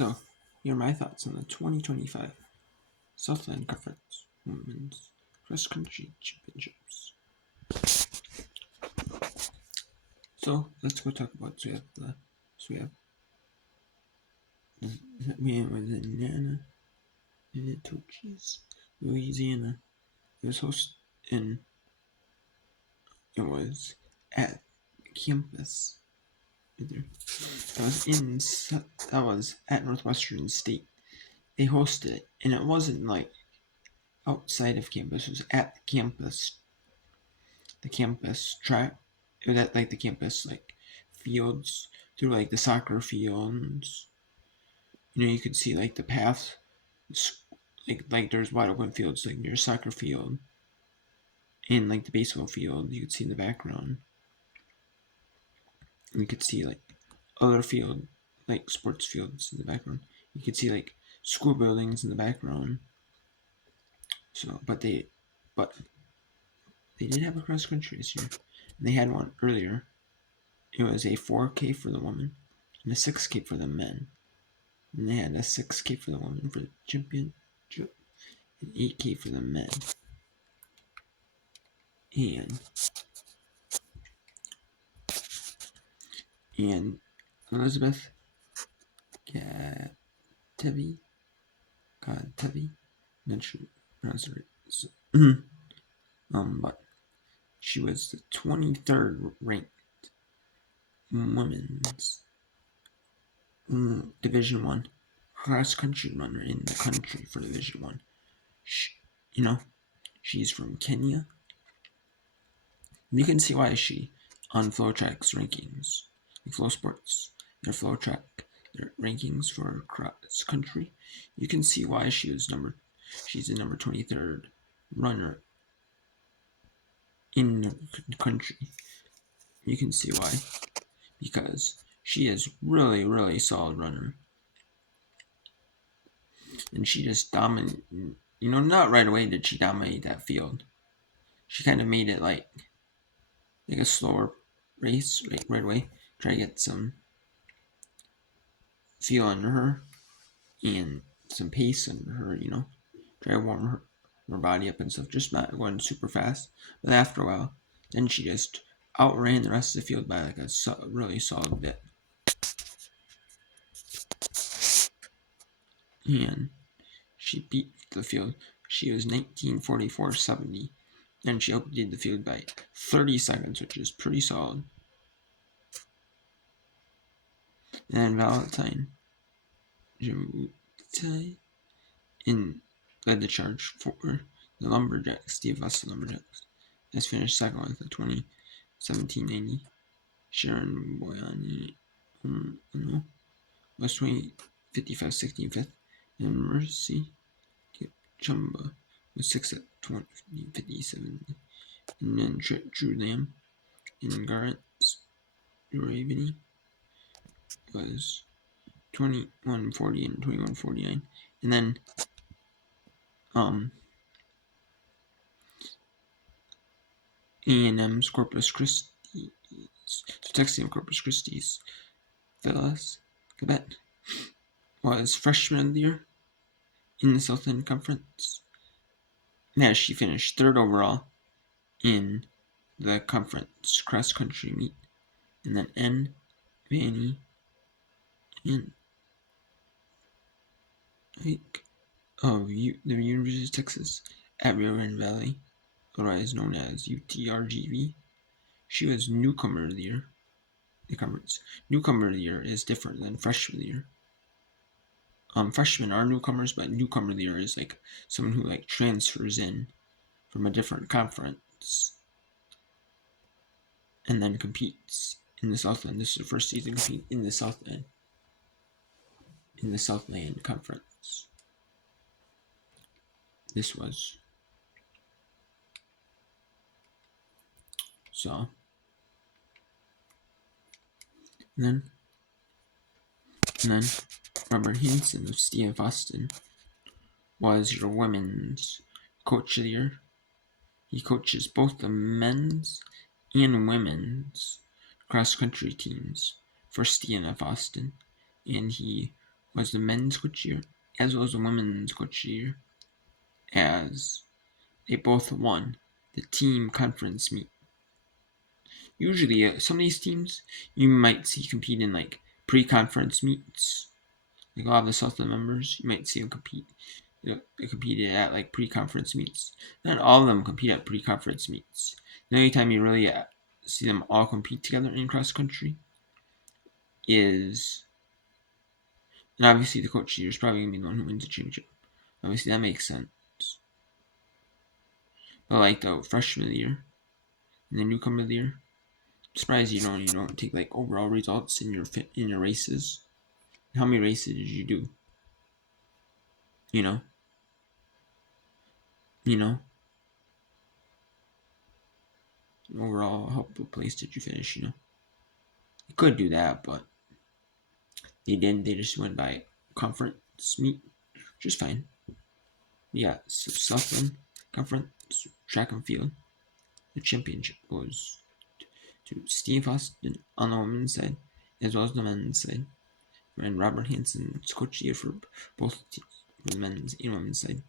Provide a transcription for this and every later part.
So, here are my thoughts on the 2025 Southland Conference Women's Cross Country Championships. So, let's go talk about we have Louisiana, Louisiana. It was hosted in. It was at campus. That was at Northwestern State. They hosted it, and it wasn't like outside of campus. It was at the campus track. It was at like the campus like fields through like the soccer fields. You could see like the path, like there's wide open fields like near soccer field, and like the baseball field you could see in the background. And you could see like other field, like sports fields in the background. You could see like school buildings in the background. So, but they did have a cross country this year, and they had one earlier. It was a 4K for the women and a 6K for the men. And they had a 6K for the women for the championship and 8K for the men. And Elizabeth Gatevi, not sure pronounce it right. But she was the 23rd ranked women's Division 1 cross country runner in the country for Division 1. She's from Kenya. You can see why she on FlowTrack's rankings, like Flow Sports, their FlowTrack, their rankings for cross country. You can see why she's the number 23rd runner in the country. You can see why, because she is really, really solid runner, and she just dominated. Not right away did she dominate that field. She kind of made it like a slower race, right away. Try to get some feel under her and some pace under her. Try to warm her body up and stuff. Just not going super fast. But after a while, then she just outran the rest of the field by like a really solid bit. And she beat the field. She was 19:44.70, and she outdid the field by 30 seconds, which is pretty solid. And Valentine led the charge for the Lumberjacks, Steve Vessel Lumberjacks, has finished second with the 2017-90. Sharon Boyani was 55-16 fifth, and Mercy Chumba was 6th at 57. And then Drew Lamb and Garrett Raveny was 21:40 and 21:49. And then A&M's Corpus Christi, Texas Corpus Christi's Phyllis Cabet was freshman of the year in the Southland Conference. Now she finished 3rd overall in the conference cross country meet. And then N. Vanny and of the University of Texas at Rio Grande Valley, otherwise known as UTRGV. She was newcomer of the year. The conference newcomer of the year is different than freshman of the year. Freshmen are newcomers, but newcomer of the year is like someone who like transfers in from a different conference and then competes in the Southland. This is the first season compete in the Southland Conference. This was so. And then Robert Hinson of Steve Austin was your women's coach of the year. He coaches both the men's and women's cross country teams for STNF Austin, and he was the men's coach year, as well as the women's coach year, as they both won the team conference meet. Usually, some of these teams you might see compete in like pre-conference meets. Like a lot of the Southland members, you might see them compete. They competed at like pre-conference meets. Not all of them compete at pre-conference meets. The only time you really see them all compete together in cross country is, and obviously the coach here is probably gonna be the one who wins the championship. Obviously that makes sense. But like the freshman of the year and the newcomer of the year, I'm surprised you don't take like overall results in your races. How many races did you do? You know, you know, overall how what place did you finish? You know, you could do that, but they didn't. They just went by conference meet, which is fine. Yeah, so Southland conference track and field. The championship goes to Steve Austin on the women's side, as well as the men's side. And Robert Hansen's coach year for both teams, for the men's and women's side.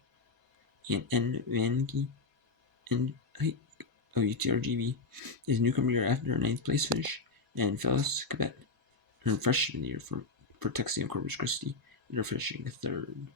And N. Vanke and Hike of UTRGV is newcomer year after a ninth place finish, and Phyllis Cabet, her freshman year for Texas and Corpus Christi, they're finishing third.